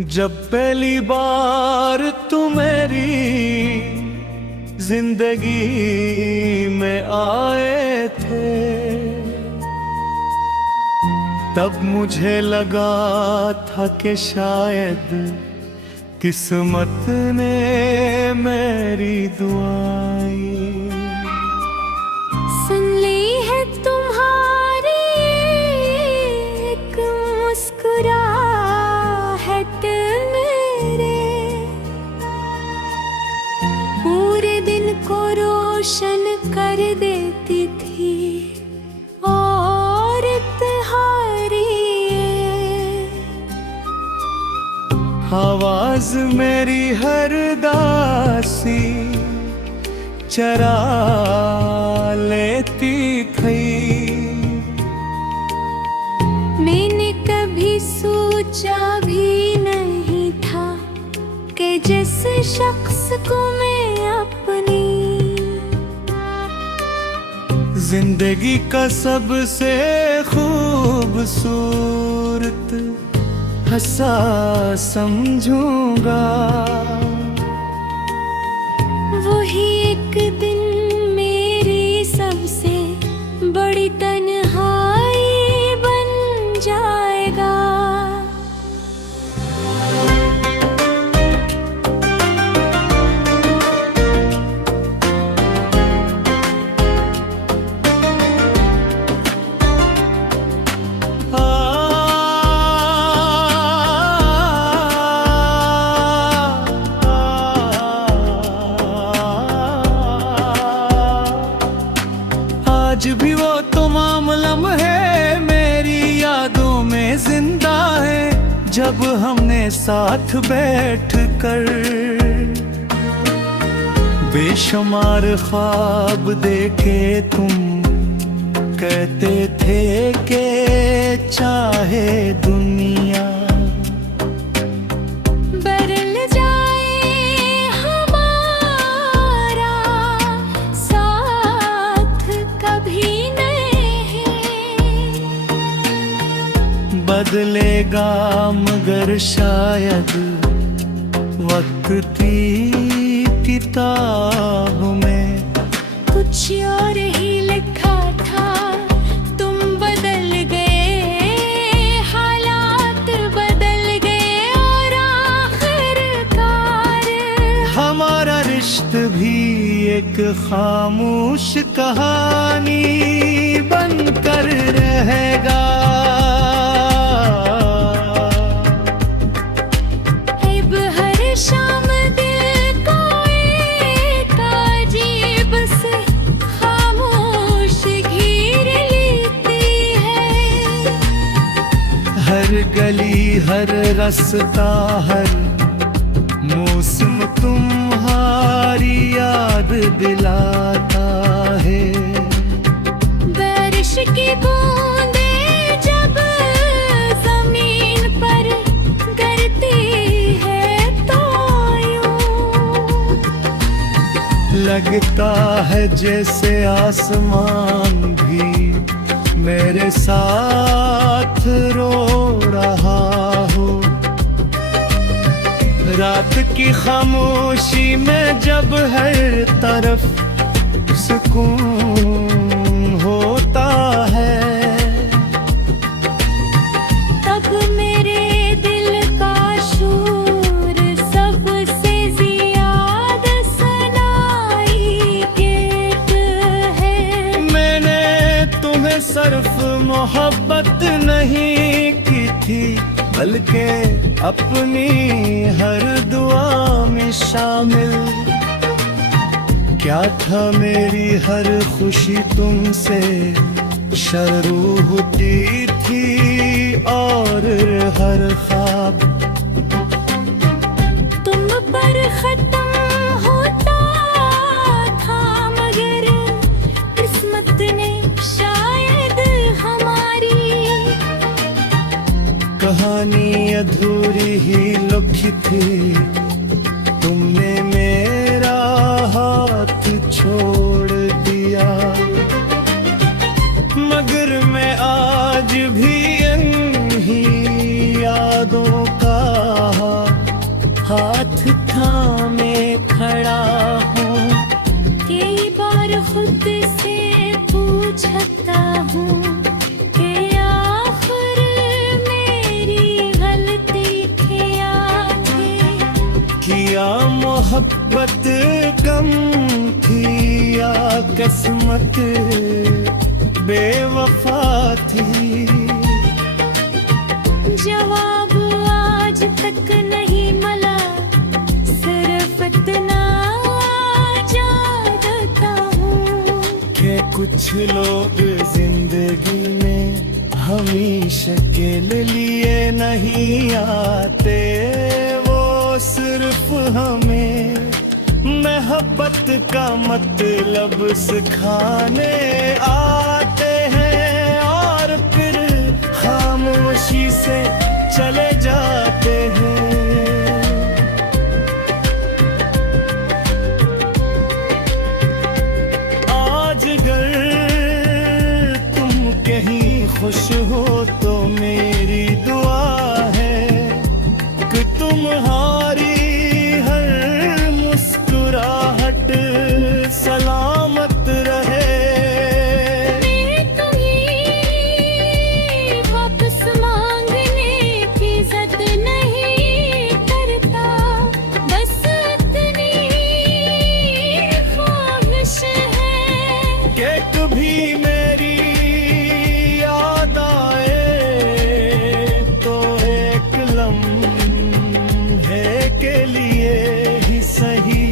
जब पहली बार तू मेरी जिंदगी में आए थे, तब मुझे लगा था कि शायद किस्मत ने मेरी दुआएं सुन ली है तुम्हारी एक मुस्कुराहट मेरे, पूरे दिन को रोशन कर देती थी और तुम्हारी आवाज मेरी हर दासी चरा लेती थी। मैंने कभी सोचा भी नहीं था कि जिस शख्स को मैं अपनी जिंदगी का सबसे खूबसूरत हंसा समझूंगा, वही एक दिन मेरी सबसे बड़ी तन्हाई बन जाएगा। आज भी वो तमाम लम्हे मेरी यादों में जिंदा है, जब हमने साथ बैठ कर बेशुमार ख्वाब देखे। तुम कहते थे कि चाहे दुनिया बदल जाए हमारा साथ कभी नहीं बदलेगा, मगर शायद वक्त की किताब में कुछ और ही लिखा था। तुम बदल गए, हालात बदल गए और आखिरकार हमारा रिश्ता भी एक खामोश कहानी बनकर रहेगा। अब हर शाम दिल को एक अजीब से खामोश घेर लेती है। हर गली, हर रास्ता, हर मौसम तुम्हारी याद दिलाता है। बारिश की बूंदें जब जमीन पर गिरती है तो यूं लगता है जैसे आसमान भी मेरे साथ रो रहा हो। रात की खामोशी में जब हर तरफ सुकून होता है, तब मेरे दिल का शूर सबसे ज्यादा सुनाई देता है। मैंने तुम्हें सिर्फ मोहब्बत नहीं की थी, बल्कि अपनी हर दुआ में शामिल। क्या था मेरी हर खुशी तुमसे शुरू होती थी और हर ख्वाब तुम पर खत्म होता था, मगर किस्मत ने शायद हमारी कहानी अधूरी ही लिखी थी। तुमने मेरा हाथ छोड़ दिया, मगर मैं आज भी इन्हीं यादों का खड़ा हूँ। कई बार खुद से पूछता हूँ कि आखिर मेरी गलती क्या थी। किया मोहब्बत कम थी या किस्मत बेवफा थी। जवाब आज तक नहीं मिला, सिर्फ इतना जानता हूँ कि कुछ लोग जिंदगी में हमेशा के लिए नहीं आते, वो सिर्फ हमें मोहब्बत का मतलब सिखाने आते हैं और फिर खामोशी से चले जाते हैं। आज अगर तुम कहीं खुश हो तो मेरी दुआ है कि तुम्हारी हर मुस्कुराहट सलामत रहे। मैं तुम्हें वापस मांगने की इज्जत नहीं करता, बस इतनी ख्वाहिश है कि कभी मेरी याद आए तो एक लम्हे के लिए ही सही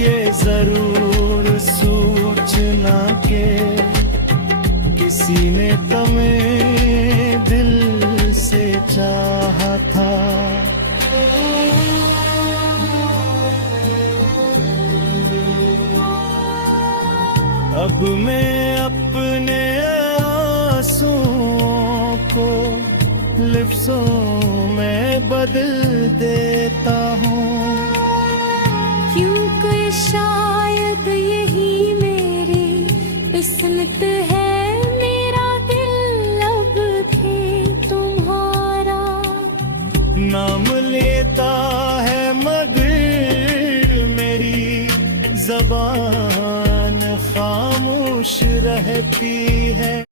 ये जरूर सोचना के किसी ने तुम्हें दिल से चाहा था। अब मैं अपने आंसुओं को लिफ्ज़ों में बदल देता हूँ। क्योंकि शायद यही मेरी किस्मत है, मेरा दिल अब भी तुम्हारा नाम लेता है मगर मेरी ज़बान खामोश रहती है।